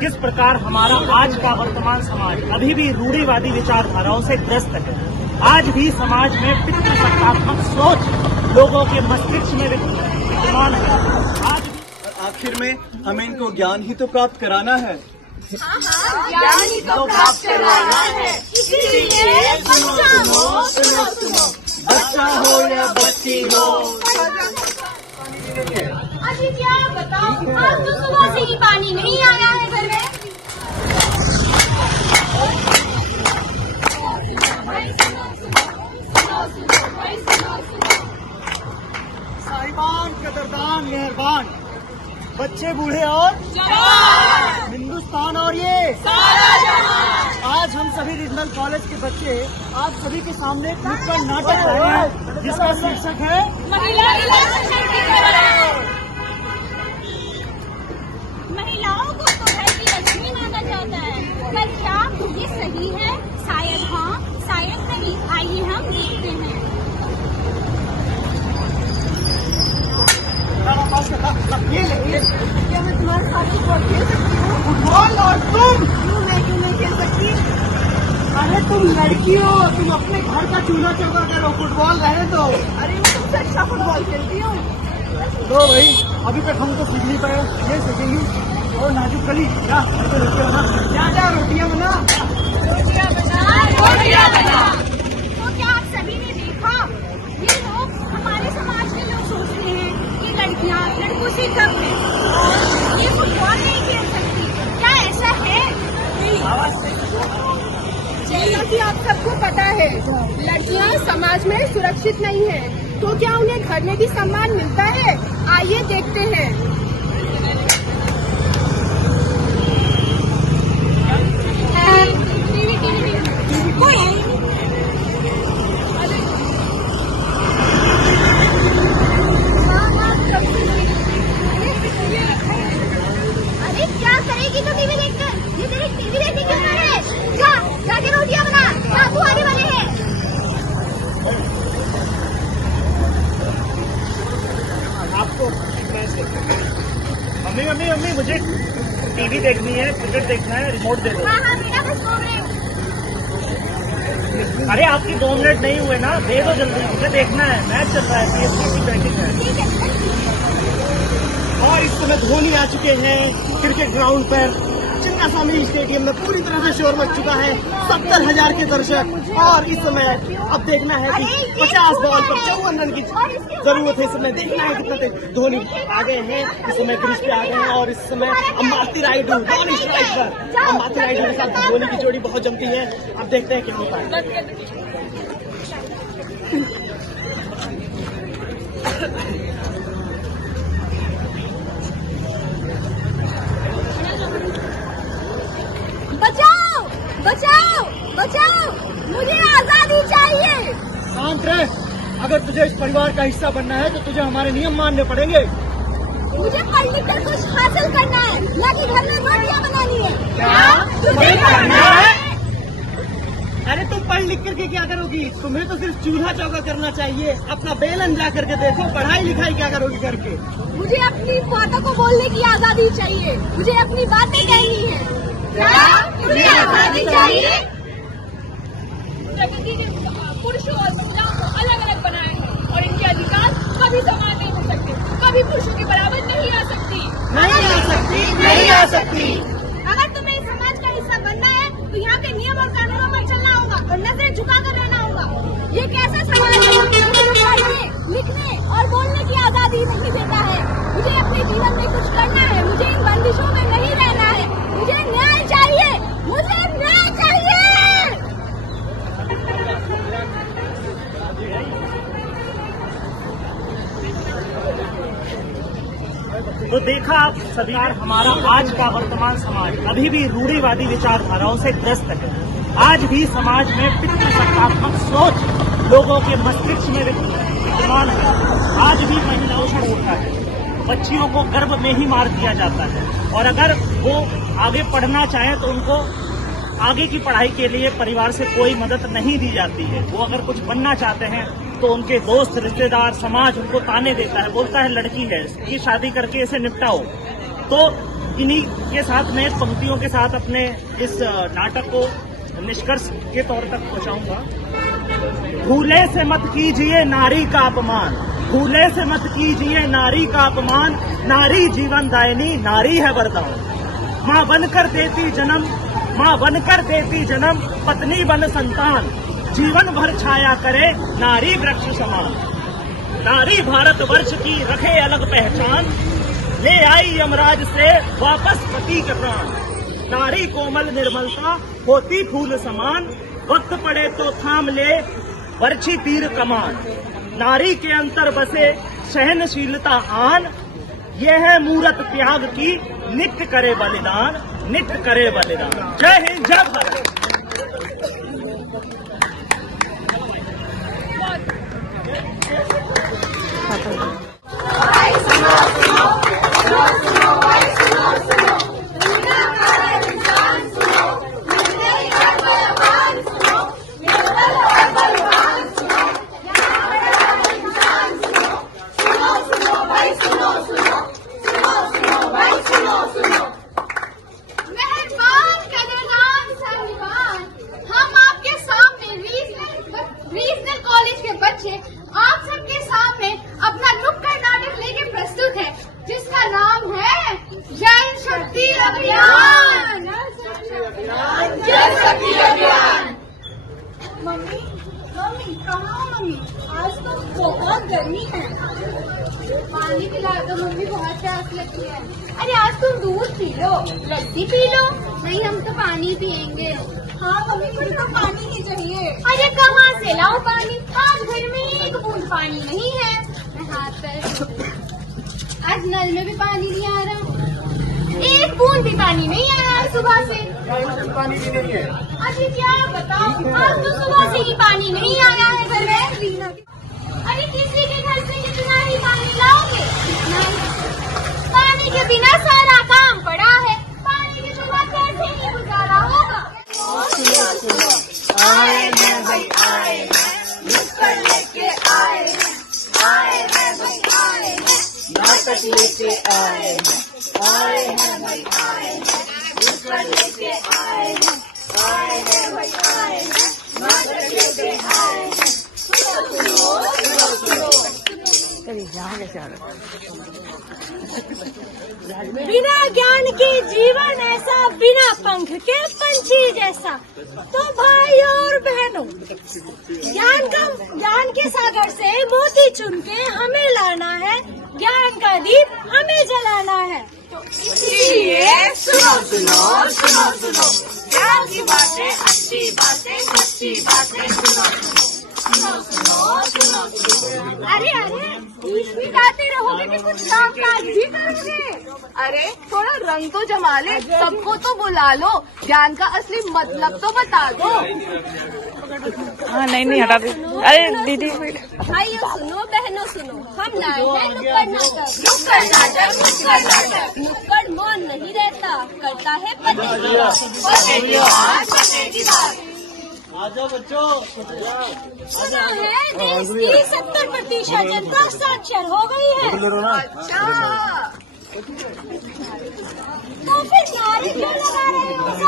किस प्रकार हमारा आज का वर्तमान समाज अभी भी रूढ़िवादी विचारधाराओं से ग्रस्त है। आज भी समाज में पितृसत्तात्मक सोच लोगों के मस्तिष्क में विद्यमान है। आज आखिर में हमें इनको ज्ञान ही तो प्राप्त कराना है। ज्ञान ही तो प्राप्त करवाना है। इसीलिए सुनो, बच्चा हो या बच्ची हो। अजी क्या बताओ, आज तो सुबह से ही पानी नहीं आया है घर में। साहिबान, कदरदान, मेहरबान, बच्चे, बूढ़े और हिंदुस्तान और ये सारा जहां। आज हम सभी रीजनल कॉलेज के बच्चे आप सभी के सामने एक नुक्कड़ नाटक कर रहे हैं जिसका शीर्षक है महिला सशक्तिकरण। महिलाओं को तो घर की लक्ष्मी माना जाता है, पर क्या ये सही है? शायद हाँ, शायद नहीं। आइए हम देखते हैं। क्या मैं तुम्हारे साथ फुटबॉल खेल सकती हूँ? फुटबॉल? और तुम? क्यों नहीं खेल सकती? अरे तुम लड़की हो, तुम अपने घर का चूल्हा चौका करो, फुटबॉल रहे तो। अरे मैं तुमसे अच्छा फुटबॉल खेलती हूँ। लो भाई, अभी तक हम तो सीख नहीं पाए, ये सीखेंगी। और नाजुक कली क्या रोटियां बना, क्या रोटियाँ बना? रोटियां बना। तो क्या आप सभी ने देखा, ये लोग हमारे समाज के लोग सोच रहे हैं कि लड़कियां लड़कों से कम हैं और ये फुटबॉल नहीं खेल सकती। क्या ऐसा है? जैसा कि आप सबको पता है, लड़कियाँ समाज में सुरक्षित नहीं है, तो क्या उन्हें घर में भी सम्मान मिलता है? आइए देखते हैं। अरे क्या करेगी तो टीवी देखकर? ये तेरी टीवी देखने क्यों ना है? जाके रोटियां बना, बाबू आने वाले हैं। आपको मम्मी मम्मी मम्मी मुझे टीवी देखनी है, क्रिकेट देखना है, रिमोट दे दो। हाँ बेटा, बस बोल रहे हो। अरे आपकी 2 मिनट नहीं हुए ना, दे दो जल्दी, मुझे देखना है, मैच चल रहा है, पीएसजी की बैटिंग है। ठीक है। और इस समय धोनी आ चुके हैं क्रिकेट ग्राउंड पर। चिन्नास्वामी स्टेडियम में पूरी तरह से शोर मच चुका है, 70,000 के दर्शक। और इस समय अब देखना है कि 50 बॉल पर 54 रन की जरूरत है। इस समय देखना है कितना तेज धोनी आ गए हैं। इस समय क्रीज पे आ गए हैं और इस समय अंबाती राइडू धोनी स्ट्राइक पर। अंबाती राइडू के साथ धोनी की जोड़ी बहुत जमती है। अब देखते हैं क्या होता है। बचाओ बचाओ बचाओ, मुझे आजादी चाहिए। शांत रह, अगर तुझे इस परिवार का हिस्सा बनना है तो तुझे हमारे नियम मानने पड़ेंगे। मुझे पढ़ लिख कर कुछ हासिल करना है, न कि घर में रोटियां बनानी है। क्या? तुझे करना है? अरे तुम पढ़ लिख करके क्या करोगी? तुम्हें तो सिर्फ चूल्हा चौका करना चाहिए। अपना बेलन जा करके देखो, पढ़ाई लिखाई क्या करोगी करके? मुझे अपनी बातों को बोलने की आजादी चाहिए, मुझे अपनी बातें कहनी है। क्या? मुझे आजादी चाहिए? प्रकृति ने पुरुषों और महिलाओं को अलग अलग बनाया है और इनके अधिकार कभी समान नहीं हो सकते, कभी पुरुषों के बराबर नहीं आ सकती। नहीं आ सकती, नहीं आ सकती। अगर तुम्हें इस समाज का हिस्सा बनना है तो यहाँ के नियम और कानूनों पर चलना होगा और नजरें झुकाकर रहना होगा। ये कैसा समाज है जो पढ़ने, लिखने और बोलने की आजादी नहीं देता है? मुझे अपने जीवन में कुछ करना है, मुझे इन बंदिशों में नहीं रहना है। मुझे न्याय चाहिए, मुझे न्याय चाहिए। तो देखा आप सभी, हमारा आज का वर्तमान समाज अभी भी रूढ़िवादी विचारधाराओं से ग्रस्त है। आज भी समाज में पितृसत्तात्मक सोच लोगों के मस्तिष्क में विद्यमान है। आज भी महिलाओं को उठा है, बच्चियों को गर्भ में ही मार दिया जाता है और अगर वो आगे पढ़ना चाहें तो उनको आगे की पढ़ाई के लिए परिवार से कोई मदद नहीं दी जाती है। वो अगर कुछ बनना चाहते हैं तो उनके दोस्त, रिश्तेदार, समाज उनको ताने देता है, बोलता है लड़की है, इसकी शादी करके इसे निपटाओ। तो इन्हीं के साथ मैं पंक्तियों के साथ अपने इस नाटक को निष्कर्ष के तौर तक पहुंचाऊंगा। भूले से मत कीजिए नारी का अपमान, भूले से मत कीजिए नारी का अपमान, नारी जीवन दायिनी, नारी है वरदान। माँ बनकर देती जन्म, माँ बनकर देती जन्म, पत्नी बन संतान, जीवन भर छाया करे नारी वृक्ष समान। नारी भारतवर्ष की रखे अलग पहचान, ले आई यमराज से वापस पति के प्राण। नारी कोमल निर्मलता होती फूल समान, वक्त पड़े तो थाम ले बरछी तीर कमान। नारी के अंतर बसे सहनशीलता आन, यह है मूरत त्याग की, नित्य करे बलिदान, नित्य करे बलिदान। जय हिंद, जय भारत। आप सबके सामने अपना नुक्कड़ नाटक लेके प्रस्तुत है, जिसका नाम है जल शक्ति अभियान। जल शक्ति अभियान। मम्मी मम्मी कहाँ हो मम्मी? आज तो बहुत गर्मी है। पानी पिला दो मम्मी, बहुत प्यास लगी है। अरे आज तुम दूध पी लो, लस्सी पी लो। नहीं हम तो पानी पियेंगे। हाँ मम्मी मुझे तो पानी ही चाहिए। अरे कहाँ से लाओ पानी? आज घर में एक बूंद पानी नहीं है। मैं हाथ पैर, आज नल में भी पानी नहीं आ रहा, एक बूंद भी पानी नहीं आया आज सुबह से। पानी भी नहीं है। अरे क्या बताओ, आज तो सुबह से ही पानी नहीं आया है घर में। अरे किसी के घर से कितना ही पानी लाओगे? पानी के बिना सारा काम पड़ा है, पानी के बिना कैसे ही गुजारा होगा? आए हैं भाई आए हैं, नुक्कड़ लेके आए हैं, आए हैं भाई आए हैं, नाटक लेके आए हैं, आए हैं भाई आए हैं, नुक्कड़ लेके आए हैं, आए हैं भाई आए हैं, नाटक लेके आए हैं। बिना ज्ञान के जीवन ऐसा, बिना पंख के पंछी जैसा। तो भाई और बहनों, ज्ञान के सागर से मोती चुन के हमें लाना है, ज्ञान का दीप हमें जलाना है। तो इसलिए सुनो सुनो सुनो सुनो, ज्ञान की बातें, अच्छी बातें, सच्ची बातें, सुनो सुनो सुनो सुनो सुनो। अरे बीच में गाते रहोगे कि कुछ काम काज भी करोगे? अरे थोड़ा रंग तो जमा ले, सबको तो बुला लो, ज्ञान का असली मतलब तो बता दो। हाँ नहीं हटा दे। अरे दीदी भाइयों सुनो, बहनों सुनो, हम लाए हैं नुक्कड़ नाटक। नुक्कड़ नाटक, नुक्कड़ नाटक, नुक्कड़ मौन नहीं रहता, करता है पते की बात। पते की बात, पते की बात। आजा बच्चों, सुना है देश की 70% जनता साक्षर हो गई है। अच्छा तो फिर नारे क्यों लगा रहे हो सब?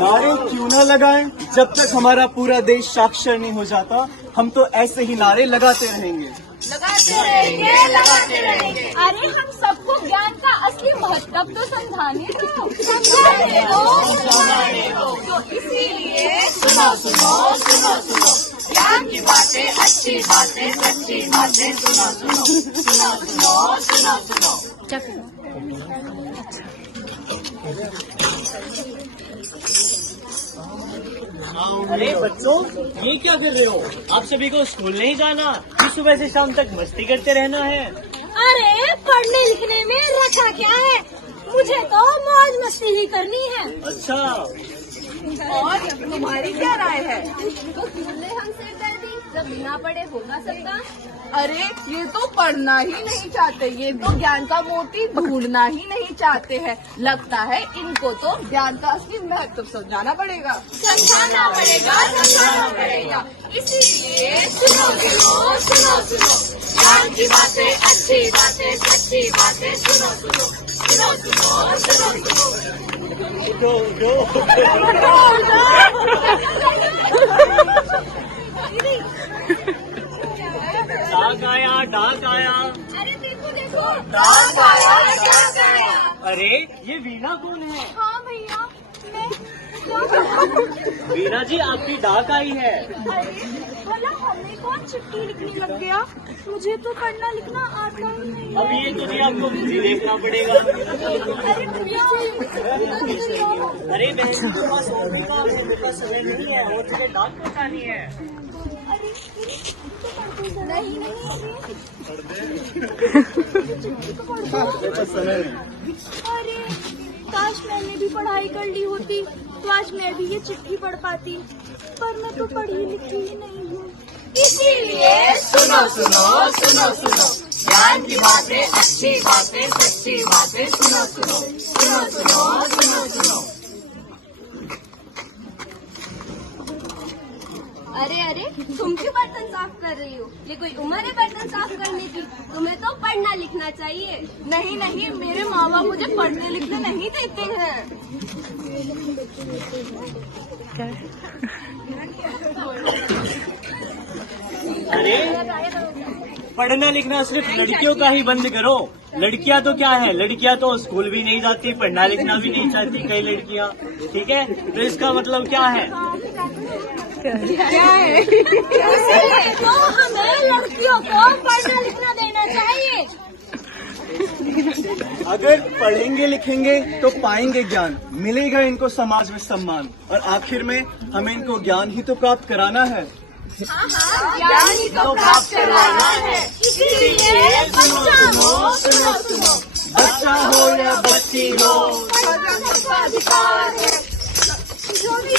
नारे क्यों ना लगाएं? जब तक हमारा पूरा देश साक्षर नहीं हो जाता, हम तो ऐसे ही नारे लगाते रहेंगे। लगाते रहेंगे, लगाते रहेंगे। अरे हम सबको ज्ञान का असली महत्व तो समझाने दो, समझाने दो। तो इसीलिए सुनो सुनो सुनो सुनो, ज्ञान की बातें, अच्छी बातें, सच्ची बातें, सुनो सुनो सुनो सुनो सुनो सुनो। अरे बच्चों, ये क्या कर रहे हो? आप सभी को स्कूल नहीं जाना कि सुबह से शाम तक मस्ती करते रहना है? अरे पढ़ने लिखने में रखा क्या है? मुझे तो मौज मस्ती ही करनी है। अच्छा, और तुम्हारी क्या राय है? तो क्यों ले हम सिरदर्दी, जब बिना पढ़े होगा सबका। अरे ये तो पढ़ना ही नहीं चाहते, ये तो ज्ञान का मोती ढूंढना ही नहीं चाहते हैं। लगता है इनको तो ज्ञान का असली महत्व समझाना पड़ेगा, समझाना पड़ेगा, समझाना पड़ेगा। इसीलिए सुनो सुनो सुनो सुनो, ज्ञान की बातें, अच्छी बातें, सच्ची बातें, सुनो सुनो डाक आया, डाक आया। अरे देखो देखो, डाक आया, डाक आया। अरे ये वीणा कौन है? हाँ भैया, मैं वीणा जी आपकी डाक आई है। अरे भला हमें कौन चिट्ठी लिखने लग गया? मुझे तो पढ़ना लिखना आता ही नहीं अब है। ये तो जी आपको मुझे देखना पड़ेगा। अरे भैया, अरे बहन के पास और भी काम है, मेरे पास समय नहीं है और तुझे डाक पहुंचानी है। नहीं नहीं अरे काश मैंने भी पढ़ाई कर ली होती तो आज मैं भी ये चिट्ठी पढ़ पाती, पर मैं तो पढ़ी लिखी ही नहीं हूँ। इसीलिए सुनो सुनो सुनो सुनो, ज्ञान की बातें, अच्छी बातें, सच्ची बातें, सुनो सुनो सुनो सुनो सुनो सुनो। अरे अरे, तुम क्यों बर्तन साफ कर रही हो? ये कोई उम्र है बर्तन साफ करने की? तुम्हें तो पढ़ना लिखना चाहिए। नहीं नहीं, मेरे माँ बाप मुझे पढ़ने लिखने नहीं देते हैं। अरे पढ़ना लिखना सिर्फ लड़कियों का ही बंद करो। लड़कियां तो क्या है, लड़कियां तो स्कूल भी नहीं जाती, पढ़ना लिखना भी नहीं चाहती कई लड़कियां, ठीक है? तो इसका मतलब क्या है? क्या है? इसीलिए तो हमें लड़कियों को पढ़ना लिखना देना चाहिए। अगर पढ़ेंगे लिखेंगे तो पाएंगे ज्ञान, मिलेगा इनको समाज में सम्मान, और आखिर में हमें इनको ज्ञान ही तो प्राप्त कराना है। हाँ हाँ, ज्ञान ही तो प्राप्त करवाना है। इसीलिए बच्चा हो, सुनो सुनो, बच्चा हो या बच्ची हो, पढ़ना सबका अधिकार है। जो भी